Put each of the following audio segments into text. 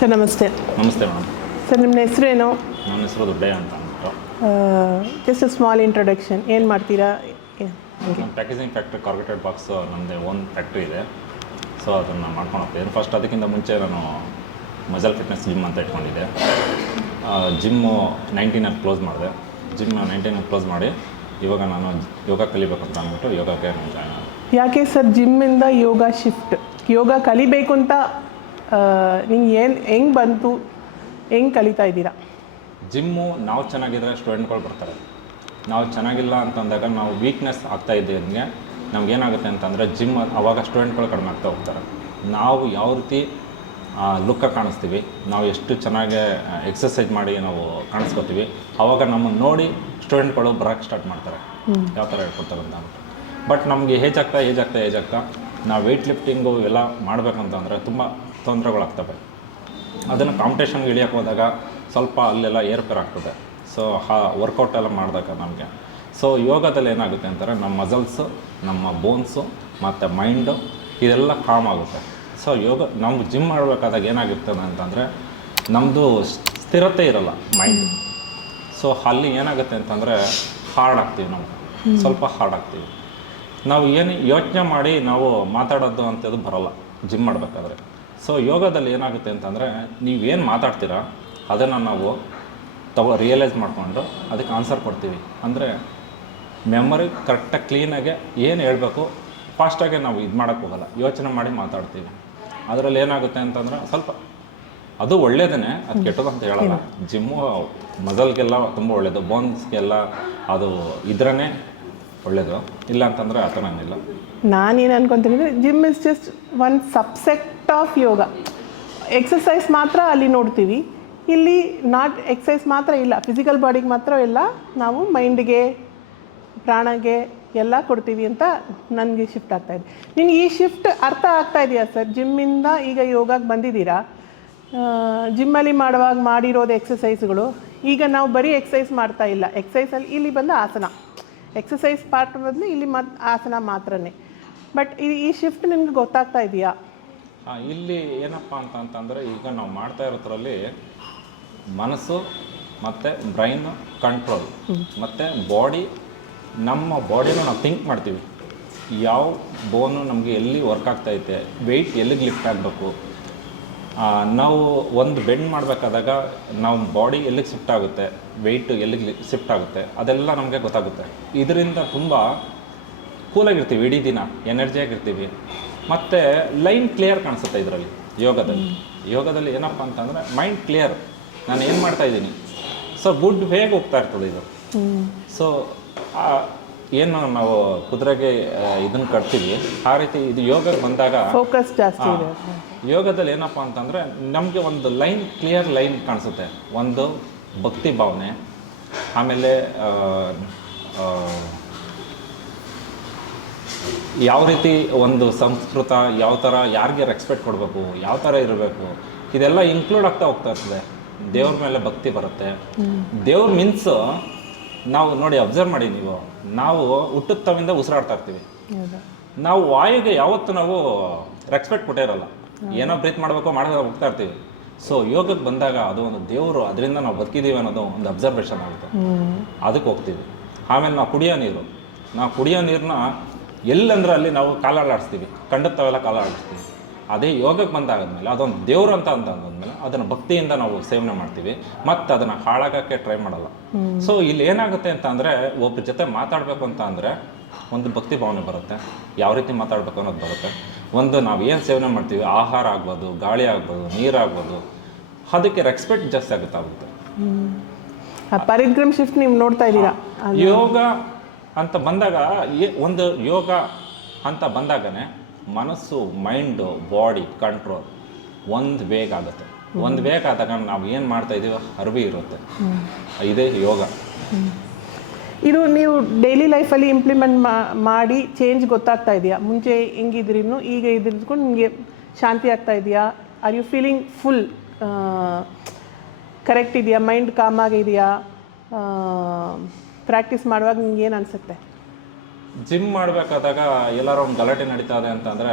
Sir ನಮಸ್ತೆ. ನಮಸ್ತೆ madam. Sir ನಿಮ್ಮ ಹೆಸರೇನು? ನನ್ನ ಹೆಸರು ದೊಡ್ಡಯ್ಯ ಅಂತ ಅಂದ್ಬಿಟ್ಟು. ಜಸ್ಟ್ ಸ್ಮಾಲ್ ಇಂಟ್ರೊಡಕ್ಷನ್, ಏನು ಮಾಡ್ತೀರಾ? ನಮ್ಮ ಪ್ಯಾಕೇಜಿಂಗ್ ಫ್ಯಾಕ್ಟ್ರಿ ಕಾರ್ಪೊರೇಟೆಡ್ ಬಾಕ್ಸ್ ನಮ್ಮದೇ ಓನ್ ಫ್ಯಾಕ್ಟ್ರಿ ಇದೆ. ಸೊ ಅದನ್ನು ಮಾಡ್ಕೊಂಡು ಹೋಗ್ತೀನಿ. ಫಸ್ಟ್ ಅದಕ್ಕಿಂತ ಮುಂಚೆ ನಾನು ಮಜಲ್ ಫಿಟ್ನೆಸ್ ಜಿಮ್ ಅಂತ ಇಟ್ಕೊಂಡಿದ್ದೆ. ಜಿಮ್ಮು 19ನಲ್ಲಿ ಕ್ಲೋಸ್ ಮಾಡಿದೆ. ಜಿಮ್ನ 19ನಲ್ಲಿ ಕ್ಲೋಸ್ ಮಾಡಿ ಇವಾಗ ನಾನು ಯೋಗ ಕಲಿಬೇಕು ಅಂತ ಅಂದ್ಬಿಟ್ಟು ಯೋಗಕ್ಕೆ ನಾನು ಜಾಯ್ನ್ ಆದೆ. ಯಾಕೆ ಸರ್ ಜಿಮ್ಮಿಂದ ಯೋಗ ಶಿಫ್ಟ್? ಯೋಗ ಕಲಿಬೇಕು ಅಂತ ನಿಂಗೆ ಹೆಂಗೆ ಬಂತು? ಹೆಂಗೆ ಕಲಿತಾ ಇದ್ದೀರಾ? ಜಿಮ್ಮು ನಾವು ಚೆನ್ನಾಗಿದ್ದರೆ ಸ್ಟೂಡೆಂಟ್ಗಳು ಬರ್ತಾರೆ. ನಾವು ಚೆನ್ನಾಗಿಲ್ಲ ಅಂತಂದಾಗ ನಾವು ವೀಕ್ನೆಸ್ ಆಗ್ತಾ ಇದ್ದಂಗೆ ನಮಗೇನಾಗುತ್ತೆ ಅಂತಂದರೆ ಜಿಮ್ ಆವಾಗ ಸ್ಟೂಡೆಂಟ್ಗಳು ಕಡಿಮೆ ಆಗ್ತಾ ಹೋಗ್ತಾರೆ. ನಾವು ಯಾವ ರೀತಿ ಲುಕ್ಕಾಗಿ ಕಾಣಿಸ್ತೀವಿ, ನಾವು ಎಷ್ಟು ಚೆನ್ನಾಗಿ ಎಕ್ಸಸೈಸ್ ಮಾಡಿ ನಾವು ಕಾಣಿಸ್ಕೊತೀವಿ, ಆವಾಗ ನಮ್ಮನ್ನು ನೋಡಿ ಸ್ಟೂಡೆಂಟ್ಗಳು ಬರೋಕ್ಕೆ ಸ್ಟಾರ್ಟ್ ಮಾಡ್ತಾರೆ, ಯಾವ ಥರ ಹೇಳ್ಕೊಡ್ತಾರೆ ಅಂತ ಅಂದ್ಬಿಟ್ಟು. ಬಟ್ ನಮಗೆ ಏಜ್ ಆಗ್ತಾ ನಾವು ವೆಯ್ಟ್ ಲಿಫ್ಟಿಂಗು ಎಲ್ಲ ಮಾಡಬೇಕಂತಂದರೆ ತುಂಬ ತೊಂದರೆಗಳಾಗ್ತವೆ. ಅದನ್ನು ಕಾಂಪಿಟೇಷನ್ಗೆ ಇಳಿಯೋಕ್ಕೆ ಹೋದಾಗ ಸ್ವಲ್ಪ ಅಲ್ಲೆಲ್ಲ ಏರ್ಪೇರ್ ಆಗ್ತದೆ. ಸೊ ವರ್ಕೌಟ್ ಎಲ್ಲ ಮಾಡಿದಾಗ ನಮಗೆ ಯೋಗದಲ್ಲಿ ಏನಾಗುತ್ತೆ ಅಂತಾರೆ, ನಮ್ಮ ಮಸಲ್ಸು, ನಮ್ಮ ಬೋನ್ಸು ಮತ್ತು ಮೈಂಡು ಇದೆಲ್ಲ ಕಾಮ್ ಆಗುತ್ತೆ. ಸೊ ನಮ್ಗೆ ಜಿಮ್ ಮಾಡಬೇಕಾದಾಗ ಏನಾಗಿರ್ತದೆ ಅಂತಂದರೆ ನಮ್ಮದು ಸ್ಥಿರತೆ ಇರಲ್ಲ ಮೈಂಡ್. ಸೊ ಅಲ್ಲಿ ಏನಾಗುತ್ತೆ ಅಂತಂದರೆ ಹಾರ್ಡ್ ಆಗ್ತೀವಿ, ನಾವು ಸ್ವಲ್ಪ ಹಾರ್ಡ್ ಆಗ್ತೀವಿ. ನಾವು ಏನು ಯೋಚನೆ ಮಾಡಿ ನಾವು ಮಾತಾಡೋದು ಅಂಥದ್ದು ಬರೋಲ್ಲ ಜಿಮ್ ಮಾಡಬೇಕಾದ್ರೆ. ಸೊ ಯೋಗದಲ್ಲಿ ಏನಾಗುತ್ತೆ ಅಂತಂದರೆ ನೀವೇನು ಮಾತಾಡ್ತೀರಾ ಅದನ್ನು ನಾವು ರಿಯಲೈಸ್ ಮಾಡಿಕೊಂಡು ಅದಕ್ಕೆ ಆನ್ಸರ್ ಕೊಡ್ತೀವಿ. ಅಂದರೆ ಮೆಮೊರಿ ಕರೆಕ್ಟಾಗಿ ಕ್ಲೀನಾಗೆ ಏನು ಹೇಳಬೇಕು ಫಾಸ್ಟಾಗೆ ನಾವು ಇದು ಮಾಡೋಕ್ಕೆ ಹೋಗಲ್ಲ, ಯೋಚನೆ ಮಾಡಿ ಮಾತಾಡ್ತೀವಿ. ಅದರಲ್ಲಿ ಏನಾಗುತ್ತೆ ಅಂತಂದರೆ ಸ್ವಲ್ಪ ಅದು ಒಳ್ಳೆಯದೇ, ಅದು ಕೆಟ್ಟದ್ದು ಅಂತ ಹೇಳಲ್ಲ. ಜಿಮ್ಮು ಮಸಲ್ಗೆಲ್ಲ ತುಂಬ ಒಳ್ಳೆಯದು, ಬೋನ್ಸ್ಗೆಲ್ಲ ಅದು ಇದ್ರೇ ಒಳ್ಳೆಯದು. ಇಲ್ಲ ಅಂತಂದರೆ ಆ ಥರ ಏನಿಲ್ಲ. ನಾನೇನು ಅನ್ಕೊತೀನಿ ಅಂದರೆ gym is just one subject of yoga. Exercise ಮಾತ್ರ ಅಲ್ಲಿ ನೋಡ್ತೀವಿ, ಇಲ್ಲಿ ನಾಟ್ ಎಕ್ಸಸೈಸ್ ಮಾತ್ರ ಇಲ್ಲ, ಫಿಸಿಕಲ್ ಬಾಡಿಗೆ ಮಾತ್ರ ಇಲ್ಲ, ನಾವು ಮೈಂಡ್ಗೆ ಪ್ರಾಣಗೆ ಎಲ್ಲ ಕೊಡ್ತೀವಿ ಅಂತ ನನಗೆ ಶಿಫ್ಟ್ ಆಗ್ತಾಯಿದೆ. ನಿನಗೆ ಈ ಶಿಫ್ಟ್ ಅರ್ಥ ಆಗ್ತಾ ಇದೆಯಾ ಸರ್? ಜಿಮ್ಮಿಂದ ಈಗ ಯೋಗಕ್ಕೆ ಬಂದಿದ್ದೀರಾ, ಜಿಮ್ಮಲ್ಲಿ ಮಾಡುವಾಗ ಮಾಡಿರೋದು ಎಕ್ಸಸೈಸ್ಗಳು ಈಗ ನಾವು ಬರೀ ಎಕ್ಸಸೈಸ್ ಮಾಡ್ತಾ ಇಲ್ಲ, ಎಕ್ಸಸೈಸಲ್ಲಿ ಇಲ್ಲಿ ಬಂದು ಆಸನ, ಎಕ್ಸಸೈಸ್ ಪಾರ್ಟ್ ಬಂದು ಇಲ್ಲಿ ಆಸನ ಮಾತ್ರನೇ. ಬಟ್ ಈ ಶಿಫ್ಟ್ ನಿಮ್ಗೆ ಗೊತ್ತಾಗ್ತಾ ಇದೆಯಾ? ಇಲ್ಲಿ ಏನಪ್ಪ ಅಂತಂದರೆ ಈಗ ನಾವು ಮಾಡ್ತಾ ಇರೋದ್ರಲ್ಲಿ ಮನಸ್ಸು ಮತ್ತು ಬ್ರೈನ್ ಕಂಟ್ರೋಲ್ ಮತ್ತು ಬಾಡಿ, ನಮ್ಮ ಬಾಡಿನ ನಾವು ಥಿಂಕ್ ಮಾಡ್ತೀವಿ, ಯಾವ ಬೋನು ನಮಗೆ ಎಲ್ಲಿ ವರ್ಕ್ ಆಗ್ತೈತೆ, ವೆಯ್ಟ್ ಎಲ್ಲಿಗೆ ಲಿಫ್ಟ್ ಆಗಬೇಕು, ನಾವು ಒಂದು ಬೆಂಡ್ ಮಾಡಬೇಕಾದಾಗ ನಾವು ಬಾಡಿ ಎಲ್ಲಿಗೆ ಶಿಫ್ಟ್ ಆಗುತ್ತೆ, ವೆಯ್ಟು ಎಲ್ಲಿಗೆ ಶಿಫ್ಟ್ ಆಗುತ್ತೆ, ಅದೆಲ್ಲ ನಮಗೆ ಗೊತ್ತಾಗುತ್ತೆ. ಇದರಿಂದ ತುಂಬ ಕೂಲಾಗಿರ್ತೀವಿ, ಇಡೀ ದಿನ ಎನರ್ಜಿಯಾಗಿರ್ತೀವಿ, ಮತ್ತು ಲೈನ್ ಕ್ಲಿಯರ್ ಕಾಣಿಸುತ್ತೆ ಇದರಲ್ಲಿ. ಯೋಗದಲ್ಲಿ ಏನಪ್ಪ ಅಂತಂದರೆ ಮೈಂಡ್ ಕ್ಲಿಯರ್, ನಾನು ಏನು ಮಾಡ್ತಾಯಿದ್ದೀನಿ, ಸೊ ಗುಡ್ ವೇಗೆ ಹೋಗ್ತಾ ಇರ್ತದೆ ಇದು. ಸೊ ಏನು ನಾವು ಕುದುರೆಗೆ ಇದನ್ನು ಕಟ್ತೀವಿ, ಆ ರೀತಿ ಇದು ಯೋಗಕ್ಕೆ ಬಂದಾಗ ಫೋಕಸ್ ಜಾಸ್ತಿ ಇದೆ. ಯೋಗದಲ್ಲಿ ಏನಪ್ಪ ಅಂತಂದರೆ ನಮಗೆ ಒಂದು ಲೈನ್, ಕ್ಲಿಯರ್ ಲೈನ್ ಕಾಣಿಸುತ್ತೆ. ಒಂದು ಭಕ್ತಿ ಭಾವನೆ, ಆಮೇಲೆ ಯಾವ ರೀತಿ ಒಂದು ಸಂಸ್ಕೃತ, ಯಾವ ಥರ ಯಾರಿಗೆ ರೆಸ್ಪೆಕ್ಟ್ ಕೊಡಬೇಕು, ಯಾವ ಥರ ಇರಬೇಕು, ಇದೆಲ್ಲ ಇನ್ಕ್ಲೂಡ್ ಆಗ್ತಾ ಹೋಗ್ತಾ ಇರ್ತದೆ. ದೇವ್ರ ಮೇಲೆ ಭಕ್ತಿ ಬರುತ್ತೆ. ದೇವ್ರ ಮೀನ್ಸ್ ನಾವು ನೋಡಿ ಅಬ್ಸರ್ವ್ ಮಾಡಿ, ನಾವು ಹುಟ್ಟಿದ ತವಿಂದ ಉಸಿರಾಡ್ತಾ ಇರ್ತೀವಿ, ನಾವು ವಾಯುಗೆ ಯಾವತ್ತೂ ನಾವು ರೆಸ್ಪೆಕ್ಟ್ ಕೊಟ್ಟೇ ಇರಲ್ಲ, ಏನೋ ಬ್ರೀತ್ ಮಾಡಬೇಕು ಮಾಡಿದ್ರೆ ಹೋಗ್ತಾ ಇರ್ತೀವಿ. ಸೊ ಯೋಗಕ್ಕೆ ಬಂದಾಗ ಅದು ಒಂದು ದೇವರು, ಅದರಿಂದ ನಾವು ಬದುಕಿದ್ದೀವಿ ಅನ್ನೋದು ಒಂದು ಅಬ್ಸರ್ವೇಷನ್ ಆಗುತ್ತೆ, ಅದಕ್ಕೆ ಹೋಗ್ತೀವಿ. ಆಮೇಲೆ ನಾವು ಕುಡಿಯೋ ನೀರನ್ನ ಎಲ್ಲಂದ್ರೆ ಅಲ್ಲಿ ನಾವು ಕಾಲಾಡಿಸ್ತೀವಿ, ಕಂಡತ್ತವೆಲ್ಲ ಕಾಲಾಡಿಸ್ತೀವಿ. ಅದೇ ಯೋಗಕ್ಕೆ ಬಂದಾಗದ್ಮೇಲೆ ಅದೊಂದು ದೇವರು ಅಂತ ಅಂದಾದ್ಮೇಲೆ ಅದನ್ನು ಭಕ್ತಿಯಿಂದ ನಾವು ಸೇವನೆ ಮಾಡ್ತೀವಿ, ಮತ್ತು ಅದನ್ನು ಹಾಳಾಗೋಕ್ಕೆ ಟ್ರೈ ಮಾಡಲ್ಲ. ಸೊ ಇಲ್ಲಿ ಏನಾಗುತ್ತೆ ಅಂತ ಅಂದರೆ ಒಬ್ಬರ ಜೊತೆ ಮಾತಾಡಬೇಕು ಅಂತ ಅಂದರೆ ಒಂದು ಭಕ್ತಿ ಭಾವನೆ ಬರುತ್ತೆ, ಯಾವ ರೀತಿ ಮಾತಾಡಬೇಕು ಅನ್ನೋದು ಬರುತ್ತೆ. ಒಂದು ನಾವು ಏನು ಸೇವನೆ ಮಾಡ್ತೀವಿ, ಆಹಾರ ಆಗ್ಬೋದು, ಗಾಳಿ ಆಗ್ಬೋದು, ನೀರಾಗ್ಬೋದು, ಅದಕ್ಕೆ ರೆಸ್ಪೆಕ್ಟ್ ಜಾಸ್ತಿ ಆಗುತ್ತೆ. ಪರಿಗ್ರಮ್ ಶಿಫ್ಟ್ ನೀವು ನೋಡ್ತಾ ಇದ್ದೀರಾ. ಯೋಗ ಅಂತ ಬಂದಾಗ ಒಂದು ಯೋಗ ಅಂತ ಬಂದಾಗನೇ ಮನಸ್ಸು, ಮೈಂಡು, ಬಾಡಿ ಕಂಟ್ರೋಲ್ ಒಂದು ವೇಗ ಆಗುತ್ತೆ. ಒಂದು ವೇಗ ಆದಾಗ ನಾವು ಏನು ಮಾಡ್ತಾ ಇದ್ದೀವೋ ಅರಿವು ಇರುತ್ತೆ. ಇದೇ ಯೋಗ. ಇದು ನೀವು ಡೈಲಿ ಲೈಫಲ್ಲಿ ಇಂಪ್ಲಿಮೆಂಟ್ ಮಾಡಿ ಚೇಂಜ್ ಗೊತ್ತಾಗ್ತಾ ಇದೆಯಾ? ಮುಂಚೆ ಹೆಂಗಿದ್ರೂ ಈಗ ಇದ್ಕೊಂಡು ನಿಮಗೆ ಶಾಂತಿ ಆಗ್ತಾ ಇದೆಯಾ? Are you feeling full correct ಇದೆಯಾ? ಮೈಂಡ್ ಕಾಮ್ ಆಗಿದೆಯಾ? ಪ್ರಾಕ್ಟೀಸ್ ಮಾಡುವಾಗ ನಿಮ್ಗೆ ಏನು ಅನಿಸುತ್ತೆ? ಜಿಮ್ ಮಾಡಬೇಕಾದಾಗ ಎಲ್ಲರೂ ಒಂದು ಗಲಾಟೆ ನಡೀತಾ ಇದೆ ಅಂತಂದರೆ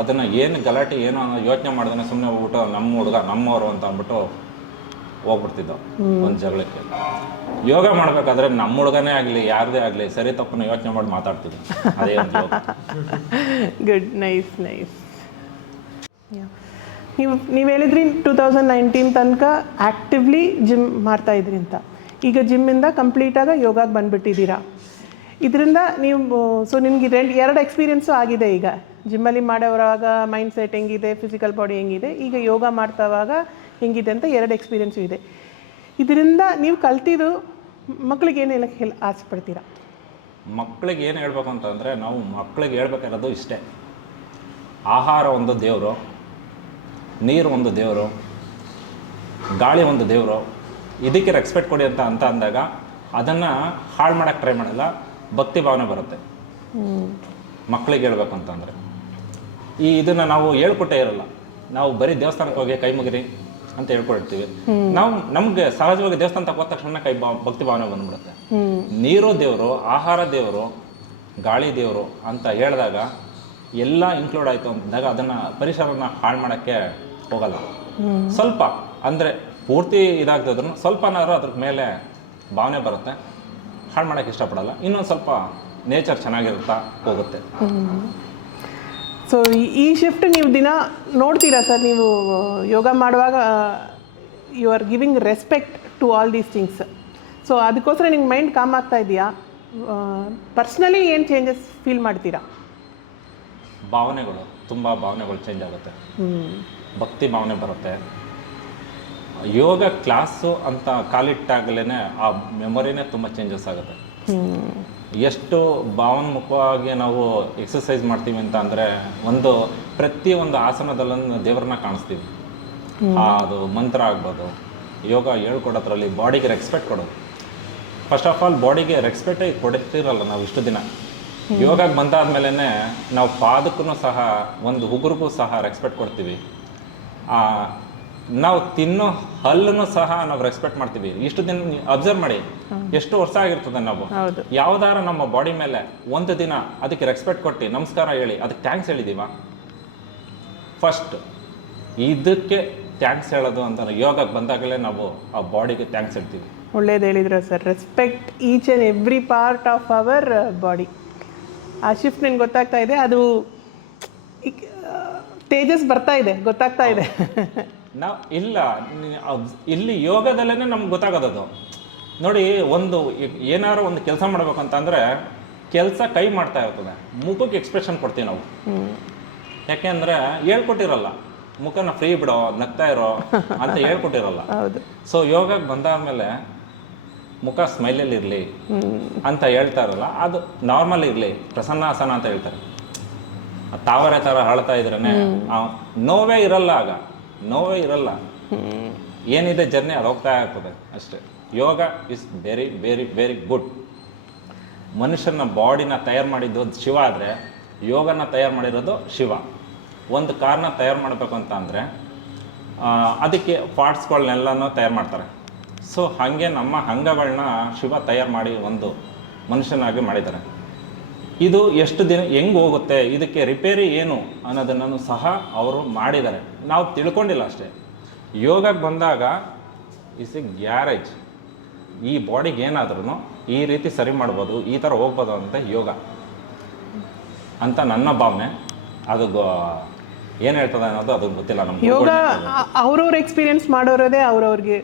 ಅದನ್ನು ಏನು ಗಲಾಟೆ ಏನು ಅನ್ನೋ ಯೋಚನೆ ಮಾಡ್ದೇ ಸುಮ್ಮನೆ ಹೋಗ್ಬಿಟ್ಟು ನಮ್ಮ ಹುಡುಗ ನಮ್ಮವರು ಅಂತ ಅಂದ್ಬಿಟ್ಟು ಹೋಗ್ಬಿಡ್ತಿದ್ದೋ ಒಂದು ಜಗಳಕ್ಕೆ. ಯೋಗ ಮಾಡಬೇಕಾದ್ರೆ ನಮ್ಮ ಹುಡುಗನೇ ಆಗಲಿ ಯಾರದೇ ಆಗಲಿ ಸರಿ ತಪ್ಪನ್ನು ಯೋಚನೆ ಮಾಡಿ ಮಾತಾಡ್ತಿದ್ವಿ. ಅದೇ ಒಂದು ಯೋಗ. Good, nice. ನೀವು ಹೇಳಿದ್ರಿ 2019 ತನಕ ಆ್ಯಕ್ಟಿವ್ಲಿ ಜಿಮ್ ಮಾಡ್ತಾಯಿದ್ರಿ ಅಂತ. ಈಗ ಜಿಮ್ಮಿಂದ ಕಂಪ್ಲೀಟಾಗ ಯೋಗಕ್ಕೆ ಬಂದುಬಿಟ್ಟಿದ್ದೀರಾ. ಇದರಿಂದ ನೀವು ಸೊ ನಿಮ್ಗೆ ಎರಡು ಎಕ್ಸ್ಪೀರಿಯೆನ್ಸು ಆಗಿದೆ. ಈಗ ಜಿಮ್ಮಲ್ಲಿ ಮಾಡೋವಾಗ ಮೈಂಡ್ ಸೆಟ್ ಹೆಂಗಿದೆ, ಫಿಸಿಕಲ್ ಬಾಡಿ ಹೆಂಗಿದೆ, ಈಗ ಯೋಗ ಮಾಡ್ತಾವಾಗ ಹೆಂಗಿದೆ ಅಂತ ಎರಡು ಎಕ್ಸ್ಪೀರಿಯೆನ್ಸು ಇದೆ. ಇದರಿಂದ ನೀವು ಕಲ್ತಿದ್ದು ಮಕ್ಳಿಗೆ ಏನು ಹೇಳಕ್ಕೆ ಆಸೆ ಪಡ್ತೀರಾ? ಮಕ್ಳಿಗೆ ಏನು ಹೇಳ್ಬೇಕು ಅಂತಂದರೆ, ನಾವು ಮಕ್ಳಿಗೆ ಹೇಳ್ಬೇಕಾಗಿರೋದು ಇಷ್ಟೇ. ಆಹಾರ ಒಂದು ದೇವರು, ನೀರು ಒಂದು ದೇವರು, ಗಾಳಿ ಒಂದು ದೇವರು, ಇದಕ್ಕೆ ರೆಸ್ಪೆಕ್ಟ್ ಕೊಡಿ ಅಂತ ಅಂದಾಗ ಅದನ್ನು ಹಾಳು ಮಾಡೋಕ್ಕೆ ಟ್ರೈ ಮಾಡಲ್ಲ, ಭಕ್ತಿ ಭಾವನೆ ಬರುತ್ತೆ ಮಕ್ಕಳಿಗೆ ಹೇಳ್ಬೇಕು ಅಂತಂದರೆ. ಇದನ್ನು ನಾವು ಹೇಳ್ಕೊಟ್ಟೇ ಇರಲ್ಲ. ನಾವು ಬರೀ ದೇವಸ್ಥಾನಕ್ಕೆ ಹೋಗಿ ಕೈ ಮುಗಿರಿ ಅಂತ ಹೇಳ್ಕೊಡ್ತೀವಿ. ನಮ್ಗೆ ಸಹಜವಾಗಿ ದೇವಸ್ಥಾನ ಹೋದ ತಕ್ಷಣ ಭಕ್ತಿ ಭಾವನೆ ಬಂದ್ಬಿಡುತ್ತೆ. ನೀರು ದೇವರು, ಆಹಾರ ದೇವರು, ಗಾಳಿ ದೇವರು ಅಂತ ಹೇಳಿದಾಗ ಎಲ್ಲ ಇನ್ಕ್ಲೂಡ್ ಆಯಿತು ಅಂದಾಗ ಅದನ್ನು ಪರಿಸರನ ಹಾಳು ಮಾಡೋಕ್ಕೆ ಹೋಗಲ್ಲ. ಸ್ವಲ್ಪ ಅಂದರೆ ಪೂರ್ತಿ ಇದಾಗ್ತಿದ್ರು ಸ್ವಲ್ಪನಾದ್ರೂ ಅದ್ರ ಮೇಲೆ ಭಾವನೆ ಬರುತ್ತೆ, ಹಾಳು ಮಾಡೋಕ್ಕೆ ಇಷ್ಟಪಡಲ್ಲ. ಇನ್ನೊಂದು ಸ್ವಲ್ಪ ನೇಚರ್ ಚೆನ್ನಾಗಿರುತ್ತಾ ಹೋಗುತ್ತೆ. ಸೊ ಈ ಶಿಫ್ಟ್ ನೀವು ದಿನ ನೋಡ್ತೀರಾ ಸರ್? ನೀವು ಯೋಗ ಮಾಡುವಾಗ you are giving respect to all these things. So ಅದಕ್ಕೋಸ್ಕರ ನಿಮ್ಗೆ ಮೈಂಡ್ ಕಾಮ್ ಆಗ್ತಾ ಇದೆಯಾ? ಪರ್ಸ್ನಲಿ ಏನು ಚೇಂಜಸ್ ಫೀಲ್ ಮಾಡ್ತೀರಾ? ಭಾವನೆಗಳು, ತುಂಬ ಭಾವನೆಗಳು ಚೇಂಜ್ ಆಗುತ್ತೆ. ಭಕ್ತಿ ಭಾವನೆ ಬರುತ್ತೆ. ಯೋಗ ಕ್ಲಾಸು ಅಂತ ಕಾಲಿಟ್ಟಾಗಲೇ ಆ ಮೆಮೊರಿನೇ ತುಂಬ ಚೇಂಜಸ್ ಆಗುತ್ತೆ. ಎಷ್ಟು ಭಾವನ್ಮುಖವಾಗಿ ನಾವು ಎಕ್ಸಸೈಸ್ ಮಾಡ್ತೀವಿ ಅಂತ ಅಂದರೆ, ಪ್ರತಿಯೊಂದು ಆಸನದಲ್ಲೂ ದೇವರನ್ನ ಕಾಣಿಸ್ತೀವಿ. ಅದು ಮಂತ್ರ ಆಗ್ಬೋದು, ಯೋಗ ಹೇಳ್ಕೊಡೋದ್ರಲ್ಲಿ ಬಾಡಿಗೆ ರೆಸ್ಪೆಕ್ಟ್ ಕೊಡೋದು. ಫಸ್ಟ್ ಆಫ್ ಆಲ್ ಬಾಡಿಗೆ ರೆಸ್ಪೆಕ್ಟೇ ಕೊಡ್ತಿರಲ್ಲ ನಾವು ಇಷ್ಟು ದಿನ. ಯೋಗಕ್ಕೆ ಬಂದಾದ್ಮೇಲೆ ನಾವು ಪಾದಕ್ಕೂ ಸಹ, ಒಂದು ಉಗುರಿಗೂ ಸಹ ರೆಸ್ಪೆಕ್ಟ್ ಕೊಡ್ತೀವಿ. ನಾವು ತಿನ್ನೋ ಹಲ್ಲನ್ನು ಸಹ ನಾವು ರೆಸ್ಪೆಕ್ಟ್ ಮಾಡ್ತೀವಿ. ಇಷ್ಟು ದಿನ ಅಬ್ಸರ್ವ್ ಮಾಡಿ, ಎಷ್ಟು ವರ್ಷ ಆಗಿರ್ತದೆ ನಾವು ಯಾವ್ದಾರ ನಮ್ಮ ಬಾಡಿ ಮೇಲೆ ಒಂದು ದಿನ ಅದಕ್ಕೆ ರೆಸ್ಪೆಕ್ಟ್ ಕೊಟ್ಟು ನಮಸ್ಕಾರ ಹೇಳಿ ಅದಕ್ಕೆ ಥ್ಯಾಂಕ್ಸ್ ಹೇಳಿದೀವ? ಫಸ್ಟ್ ಇದಕ್ಕೆ ಥ್ಯಾಂಕ್ಸ್ ಹೇಳೋದು ಅಂತ ಯೋಗಕ್ಕೆ ಬಂದಾಗಲೇ ನಾವು ಆ ಬಾಡಿಗೆ ಥ್ಯಾಂಕ್ಸ್ ಹೇಳ್ತೀವಿ. ಒಳ್ಳೇದು ಹೇಳಿದ್ರ sir. Respect each and every part of our body. ಆ ಶಿಫ್ಟ್ ನಿನ್ಗೆ ಗೊತ್ತಾಗ್ತಾ ಇದೆ. ಅದು ತೇಜಸ್ ಬರ್ತಾ ಇದೆ, ಗೊತ್ತಾಗ್ತಾ ಇದೆ. ನಾವು ಇಲ್ಲಿ ಯೋಗದಲ್ಲೇ ನಮ್ಗೆ ಗೊತ್ತಾಗೋದು. ನೋಡಿ, ಏನಾರು ಒಂದು ಕೆಲಸ ಮಾಡ್ಬೇಕಂತಂದರೆ ಕೆಲಸ ಕೈ ಮಾಡ್ತಾ ಇರ್ತದೆ, ಮುಖಕ್ಕೆ ಎಕ್ಸ್ಪ್ರೆಷನ್ ಕೊಡ್ತೀವಿ ನಾವು. ಯಾಕೆಂದರೆ ಹೇಳ್ಕೊಟ್ಟಿರಲ್ಲ, ಮುಖನ ಫ್ರೀ ಬಿಡೋ, ನಗ್ತಾ ಇರೋ ಅಂತ ಹೇಳ್ಕೊಟ್ಟಿರಲ್ಲ. ಸೊ ಯೋಗಕ್ಕೆ ಬಂದಾದ್ಮೇಲೆ ಮುಖ ಸ್ಮೈಲಲ್ಲಿ ಇರಲಿ ಅಂತ ಹೇಳ್ತಾ ಇರಲ್ಲ, ಅದು ನಾರ್ಮಲ್ ಇರಲಿ, ಪ್ರಸನ್ನಾಸನ ಅಂತ ಹೇಳ್ತಾರೆ. ತಾವರೆ ಥರ ಹಾಳ್ತಾ ಇದ್ರೇ ನೋವೇ ಇರಲ್ಲ. ಆಗ ನೋವೇ ಇರಲ್ಲ, ಏನಿದೆ ಜರ್ನಿ ಅದು ಹೋಗ್ತಾ ಇರ್ತದೆ ಅಷ್ಟೇ. Yoga is very very very good. ಮನುಷ್ಯನ ಬಾಡಿನ ತಯಾರು ಮಾಡಿದ್ದು ಶಿವ ಆದರೆ, ಯೋಗನ ತಯಾರು ಮಾಡಿರೋದು ಶಿವ. ಒಂದು ಕಾರ್ನ ತಯಾರು ಮಾಡಬೇಕು ಅಂತ ಅಂದರೆ ಅದಕ್ಕೆ ಪಾರ್ಟ್ಸ್ಗಳನ್ನೆಲ್ಲನೂ ತಯಾರು ಮಾಡ್ತಾರೆ. ಸೊ ಹಾಗೆ ನಮ್ಮ ಅಂಗಗಳನ್ನ ಶಿವ ತಯಾರು ಮಾಡಿ ಒಂದು ಮನುಷ್ಯನಾಗಿ ಮಾಡಿದ್ದಾರೆ. ಇದು ಎಷ್ಟು ದಿನ ಹೆಂಗೆ ಹೋಗುತ್ತೆ, ಇದಕ್ಕೆ ರಿಪೇರಿ ಏನು ಅನ್ನೋದನ್ನು ಸಹ ಅವರು ಮಾಡಿದ್ದಾರೆ. ನಾವು ತಿಳ್ಕೊಂಡಿಲ್ಲ ಅಷ್ಟೇ. ಯೋಗಕ್ಕೆ ಬಂದಾಗ ಇಸ್ ಎ ಗ್ಯಾರೇಜ್. ಈ ಬಾಡಿಗೆ ಏನಾದ್ರೂ ಈ ರೀತಿ ಸರಿ ಮಾಡ್ಬೋದು, ಈ ಥರ ಹೋಗ್ಬೋದು ಅಂತ ಯೋಗ ಅಂತ ನನ್ನ ಭಾವನೆ. ಅದು ಏನು ಹೇಳ್ತದೆ ಅನ್ನೋದು ಅದು ಗೊತ್ತಿಲ್ಲ ನಮ್ಗೆ. ಯೋಗ ಅವ್ರವ್ರ ಎಕ್ಸ್ಪೀರಿಯನ್ಸ್ ಮಾಡೋರದೇ ಅವ್ರವ್ರಿಗೆ.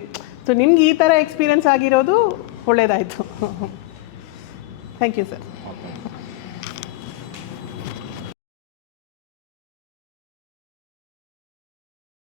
ಸೊ ನಿಮ್ಗೆ ಈ ಥರ ಎಕ್ಸ್ಪೀರಿಯನ್ಸ್ ಆಗಿರೋದು ಒಳ್ಳೆಯದಾಯಿತು. Thank you sir.